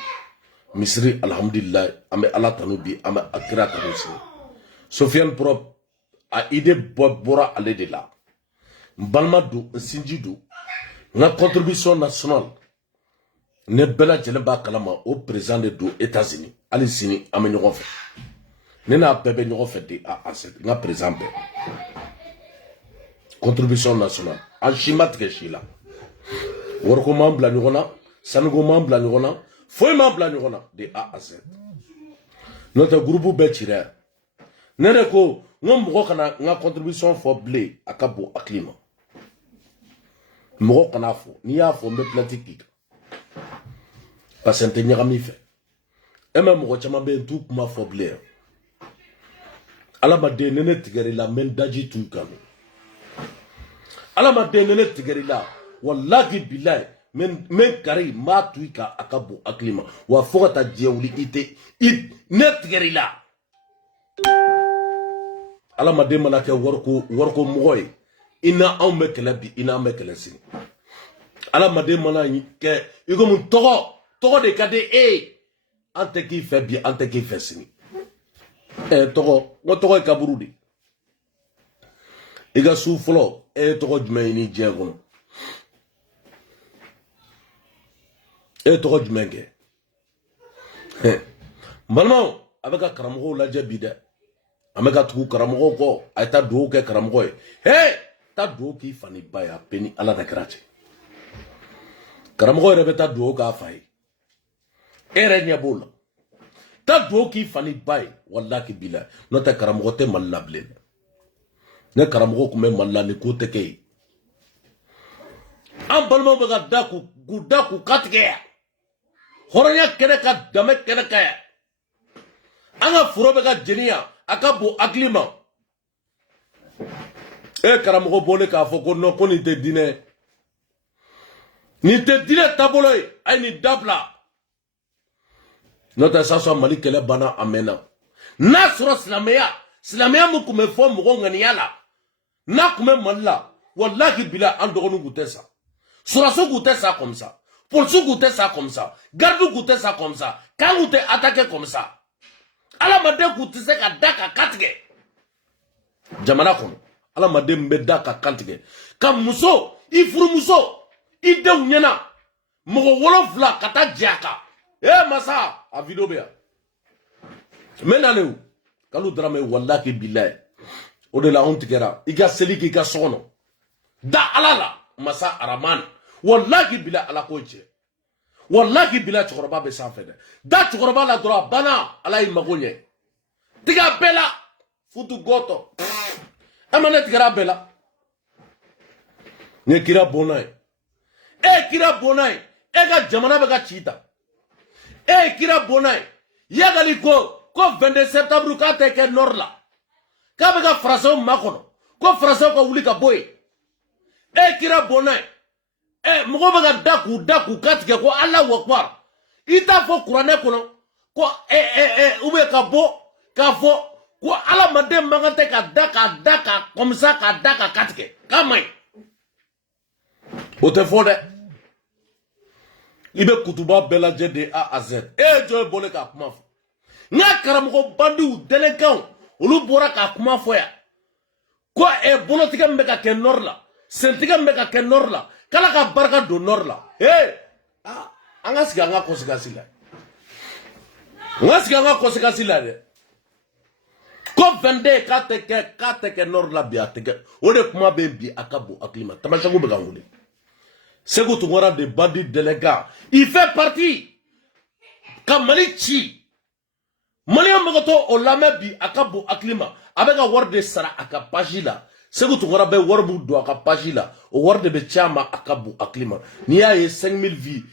misiri alhamdulillah ame ala tanu bi ame akira tanu se Sufyan prop a ide bora ale de la balma do sinji do na contribution nationale ne bela jele ba kalama au président de do États-Unis ali sini ame ñogon fe ne na bebe ñogon fe de a na président be contribution nationale en chimat ke chila worko mambla ñogona sanugo mambla ñogona foy mambla ñogona de A à Z notre groupe be chira nene ko ngom moko kana nga contribution fo blé akabo aklima moko kana fo ni ya fo me platique parce que nyagami fe e même moko chama be tout kuma fo blé ala ma de nene tigari la men daji tout kanu ala ma de nene tigari la wallahi billahi men kari ma tuika akabo aklima wa fo ta jewli ite ne tigari la ala ma de mana ke warko mogoy ina aw me kala bi ina me kala sin ala ma de mana ke iko mun togo de kade ante ki fe bi ante ki fe sin togo kaburu de iga su folo togo jumay ni jegon e tɔgɔ jumɛn kɛ balimaw a bɛ ka karamɔgɔw lajɛ bi dɛ an bɛ ka tugu karamɔgɔw kɔ a ye taa dugawu kɛ karamɔgɔ ye he taa dugawu k'i fa ni ba ye a bɛɛ ni ala de kɛra cɛ karamɔgɔ yɛrɛ bɛ taa dugawu k'a fa ye e yɛrɛ ɲɛ b'o la taa dugawu k'i fa ni ba ye walahi bila n'o tɛ karamɔgɔ tɛ mali la bilen ne karamɔgɔ tun bɛ mali la ni ko tɛ kɛ ye an balimaw bɛ ka da k'u katigɛ yan hɔrɔnya kɛnɛ ka danbe kɛnɛ ka yan an ka foro bɛ ka jeni yan a ka bon hakili ma e karamɔgɔ bɔlen k'a fɔ ko non ko nin tɛ diinɛ taabolo ye a ye nin dabila n'o tɛ sisan mali kɛlɛ banna a mɛnna n'a sɔrɔ silamɛya min tun bɛ fɔ mɔgɔw ŋaniya la n'a tun bɛ mali la walahi bila an dɔgɔninw tun tɛ sa surasiw tun tɛ sa comme ça polisiw tun tɛ sa comme ça gardiw tun tɛ sa comme ça kan tun tɛ attaquer comme ça alamaden tun tɛ se ka da ka kan tigɛ jamana kɔnɔ alamaden bɛ da ka kan tigɛ ka muso i furumuso i denw ɲɛna mɔgɔ 7 ka taa jɛ a kan masa a video bɛ yan n bɛ na ne o kalo Dramé walahi bilahi o de la anw tigɛra i ka seli k'i ka so kɔnɔ da ala la masa araman walahi bilahi ala k'o cɛ walahi bilahi cɛkɔrɔba bɛ sanfɛ dɛ da cɛkɔrɔba la dɔrɔn a banna ala y'i mago ɲɛ tigɛ bɛɛ la futu gɔtɔ e ma ne tigɛra bɛɛ la n ye kira bɔnna ye e ye kira bɔnna ye e ka jamana bɛ ka ci ta e ye kira bɔnna ye yagali ko 22 septembre k'a tɛ kɛ nord la k'a bɛ ka farasɛw makɔnɔ ko farasɛw ka wuli ka bɔ yen e ye kira bɔnna ye mɔgɔw bɛ ka da k'u katigɛ ko Allahu Akbar i t'a fɔ kuranɛ kɔnɔ ko ubiyɛn ka bɔ k'a fɔ ko alamaden man kan tɛ ka da ka comme ça ka da ka katigɛ k'a man ɲi o tɛ fɔ dɛ i bɛ kutuba bɛɛ lajɛ de A à Z e ye jɔn ye bɔlen k'a kuma fɔ n ka karamɔgɔ bandiw dɛlɛkanw olu bɔra k'a kuma fɔ yan ko bolotigɛ min bɛ ka kɛ nord la sentigɛ min bɛ ka kɛ nord la k'ala ka barika don nord la an ka sigi an ka conséquence la dɛ ko 22 k'a tɛ kɛ nord la bi a tɛ kɛ o de kuma bɛ bi a ka bon hakili ma Tamasɛku bɛ ka wele Sékou Tounkara de bandit délégat il fait partie ka Mali ci Malien mɔgɔ to o lamɛn bi a ka bon hakili ma a bɛ ka wari de sara a ka page la Sékou Tounkara bɛ wari min don a ka page la o wari de bɛ ci a ma a ka bon hakili ma n'i y'a ye 5000 vies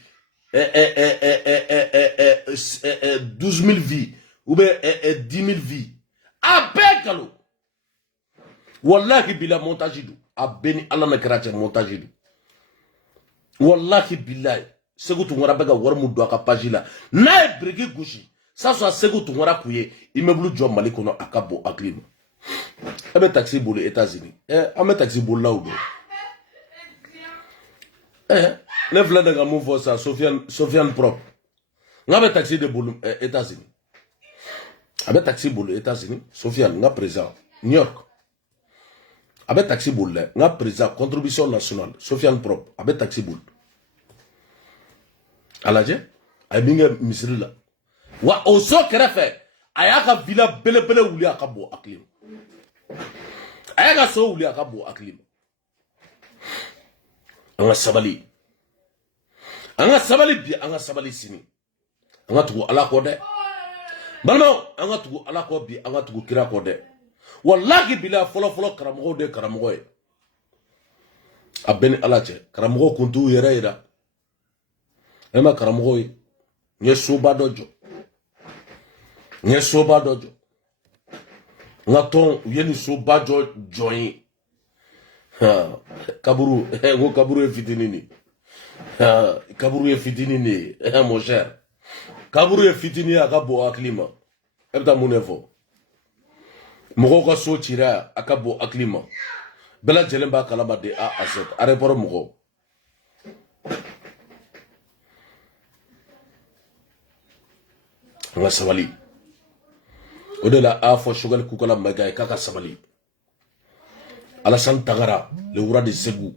12000 vies ou bien 10000 vies a bɛɛ galon wallahi bila montage do a bɛɛ ni ala na kɛra cɛ montage do wallahi billahi Sékou Tounkara bɛ ka wari min don a ka page la n'a ye biriki gosi ça soit Sékou Tounkara kun ye immeuble jɔ Mali kɔnɔ a ka bon hakili ma e bɛ taxi boli États-Unis an bɛ taxi bolilaw don ne filɛ de ka mun fɔ sa Sofiane propre n ka bɛ taxi de boli États-Unis a bɛ taxi boli États-Unis Sofiane n ka président New York a bɛ taxi boli dɛ n ka président contribution nationale Sofiane propre a bɛ taxi boli a lajɛ a ye min kɛ misiri la wa o so kɛrɛfɛ a y'a ka villa belebele wuli a ka bon hakili ma a y'a ka so wuli a ka bon hakili ma an ka sabali bi an ka sabali sini an ka tugu ala kɔ dɛ balimaw an ka tugu ala kɔ bi an ka tugu kira kɔ dɛ wallahi bila fɔlɔ karamɔgɔw de karamɔgɔ ye a bɛɛ ni ala cɛ karamɔgɔw kun t'u yɛrɛ yira e ma karamɔgɔw ye n ye soba dɔ jɔ n ka tɔn u ye nin soba jɔ ye kaburu ko kaburu ye fitinin de kaburu ye fitinin de ye mon cher kaburu ye fitinin a ka bon hakili ma e bɛ taa mun de fɔ mɔgɔw ka so cira a ka bon hakili ma bɛɛ lajɛlen b'a kalama de A à Z aéroport mɔgɔw an ka sabali o de la a fɔ Choguel Koukala Maïga ye k'a ka sabali Alassane Tagara le roi de Ségou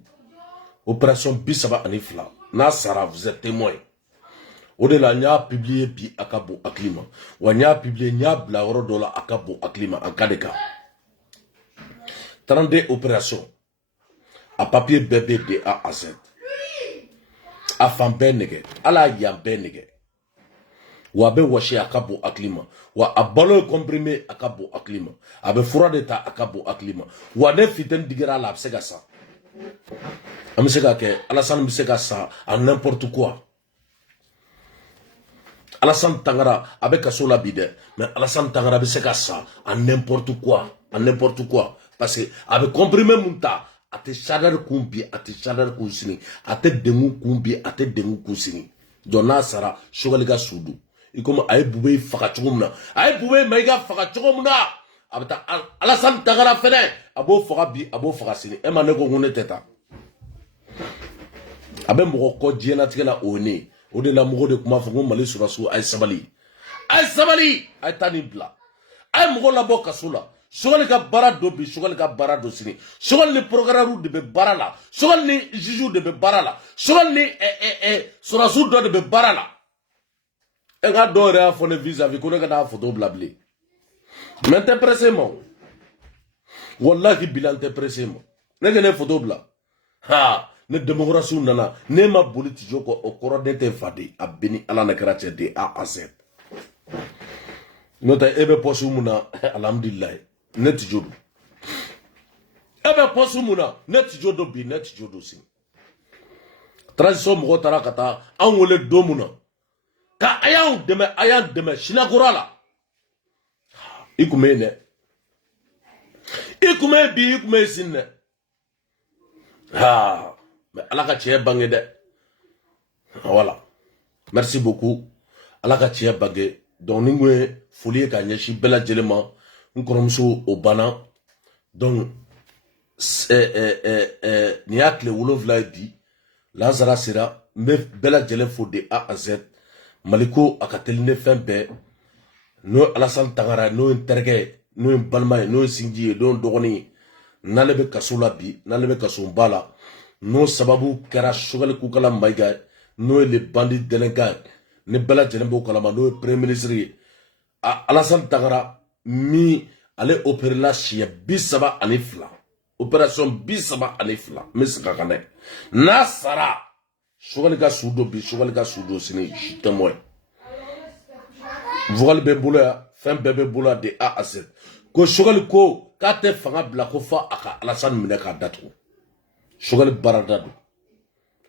opération 32 n'a sara vous êtes témoin O de la nya publié bi akabo aklima. Wa nya publié nya bla woro dola akabo aklima en cas de cas. 32 opérations. A papier bébé de A à Z. A fan ben nege. Ala yan ben nege. Wa be washe akabo aklima. Wa a balo comprimé akabo aklima. A be fura de ta akabo aklima. Wa ne fiten digera la absega sa. Amsega ke Alassane bisega sa à n'importe quoi. Alassane Tangara avec Kasola bide, mais Alassane Tangara bisega sa à n'importe quoi, à n'importe quoi. Parce que avec comprimé munta, a te chadar kumbi, a te chadar kusini, a te dengu kumbi, a te dengu kusini. Donna sara shogaliga sudu. Et comme aïe boubé fakachumna, aïe boubé maïga fakachumna. Abata Alassane Tangara fene, abo fakabi, abo fakasini. Ema nego ngone teta. Abe moko ko diena tigela one. O de la moko de kuma fango mali surasu aïe sabali. Aïe sabali, aïe tanibla. Aïe moko la boka sula. Sogal ka bara dobi, sogal ka bara dosini. Sogal ni programme de be bara la. Sogal ni jiju de be bara la. Sogal ni surasu do de be bara la. E ga do re a fone vis-à-vis ko ne ka na photo blabli. Mais t'es pressé mon. Wallahi bilan t'es pressé mon. Ne ga ne photo bla. Ha, ne démocratie nana, ne ma boliti joko o koro de te fadi a beni ala na karache de A à Z. Nota ebe posu muna alhamdulillah. Net jodo. Ebe posu muna net jodo bi net jodo si. Transition mo tara kata an wole do muna. Ka ayan deme shinagora la. Ikume ne. Ikume bi ikume sinne. Ah, mais Allah ka tiye bange de. Voilà. Merci beaucoup. Allah ka tiye bange. Donc ningwe folie ka nyeshi bela jelema nkoromuso obana. Donc ni akle wolovla bi Lazara sera me bela jele fo de A à Z. Maliko akateline fembe no Alassane Tangara no interge no balma no sinji no dogoni nalebe kasula bi nalebe kasumbala no sababu kara shogal kukala maiga no le bandit délinquant ne bela jelembo kalama no premier ministre Alassane Tangara mi ale opérer la chia bisaba anifla opération bisaba anifla misaka kane nasara shogal ga sudo bi shogal ga sudo sini témoin vogal be bula fin bebe bula de A à Z ko shogal ko ka te fanga bla ko fa aka Alassane mine ka datu shogal baradadu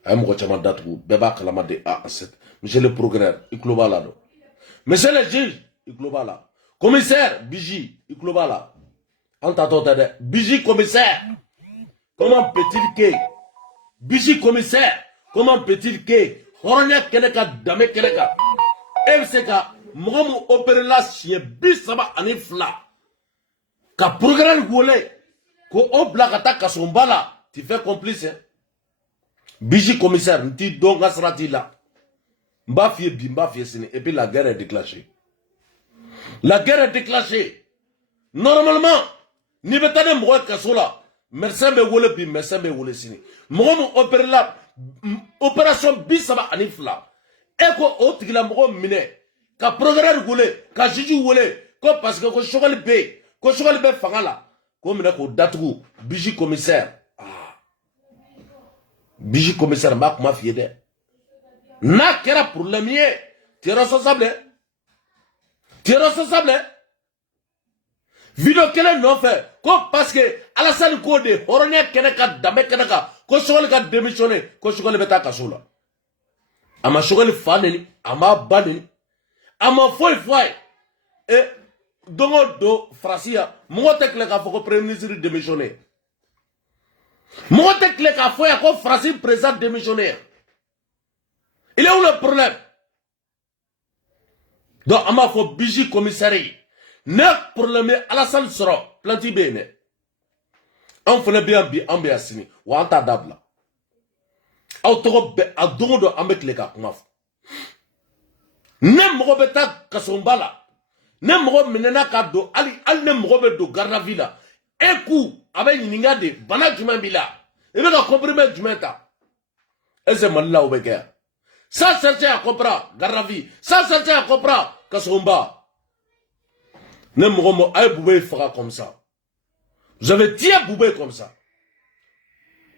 ay mo chama datu beba kalama de A à Z monsieur le procureur iklobala do monsieur le juge iklobala commissaire Biji iklobala anta tota de Biji commissaire comment peut-il que Biji commissaire comment peut-il que horonya keneka dame keneka MCK Mohamed opère la chien bisaba anifla. Ka programme volé. Ko oblagata kasombala. Tu fais complice. Biji commissaire, nti donga srati la. Mba fie bimba fie sini. Et puis la guerre est déclenchée. La guerre est déclenchée. Normalement, ni betane mwa kasola. Merci me wole bi merci me wole sini. Mohamed opère la opération bisaba anifla. Eko otigila mwa mine. Ka programme goulé, ka jiju wolé, ko parce que ko chogal be fangala, ko mina ko datu Biji commissaire. Ah. Biji commissaire ma kuma fiede. Na kera problème yé, tu es responsable. Tu es responsable. Vidéo kele non fait, ko parce que Alassane ko de horonya keneka dame keneka, ko chogal ka démissionner, ko chogal be ta kasola. Ama chogal faneni, ama baneni. Ama foi et dongo do frasia motek le ka foko premier ministre démissionnaire motek le ka foi ko frasi président démissionnaire. Il est où le problème? Donc ama fo Biji commissariat ne problème Alassane soro planti bene on fele bien bi ambiasini wa anta dabla auto be adongo do amek le ka kuma ne mogo beta kasombala ne mogo menena ka do ali ne mogo be do garnavila eku abe yininga de bana juma bila ebe ka comprimer jumenta ese malila obeke Sans chercher à comprendre, Garavi. Sans chercher à comprendre, Kasomba. Ne me aïe Boubé fera comme ça. Vous avez tiré Boubé comme ça.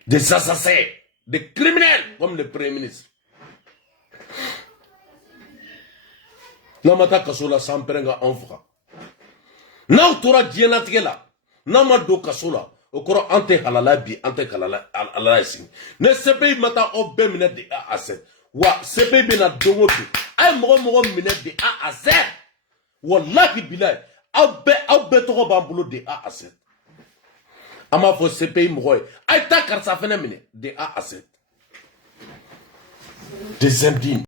Des assassins, des criminels, comme le Premier ministre. Namata Kasola Samperenga Enfra. N'a tora diénatique là. Nama do Kasola. Au courant ante halala bi, ante halala ici. Ne sepe mata o be mine de A à Z. Wa sepe bena dongo bi. Ay mogo mine de A à Z. Wallahi bilay. Au be toko bambulo de A à Z. Ama fo sepe mogo. Ay ta karsa fene mine de A à Z. Des indignes.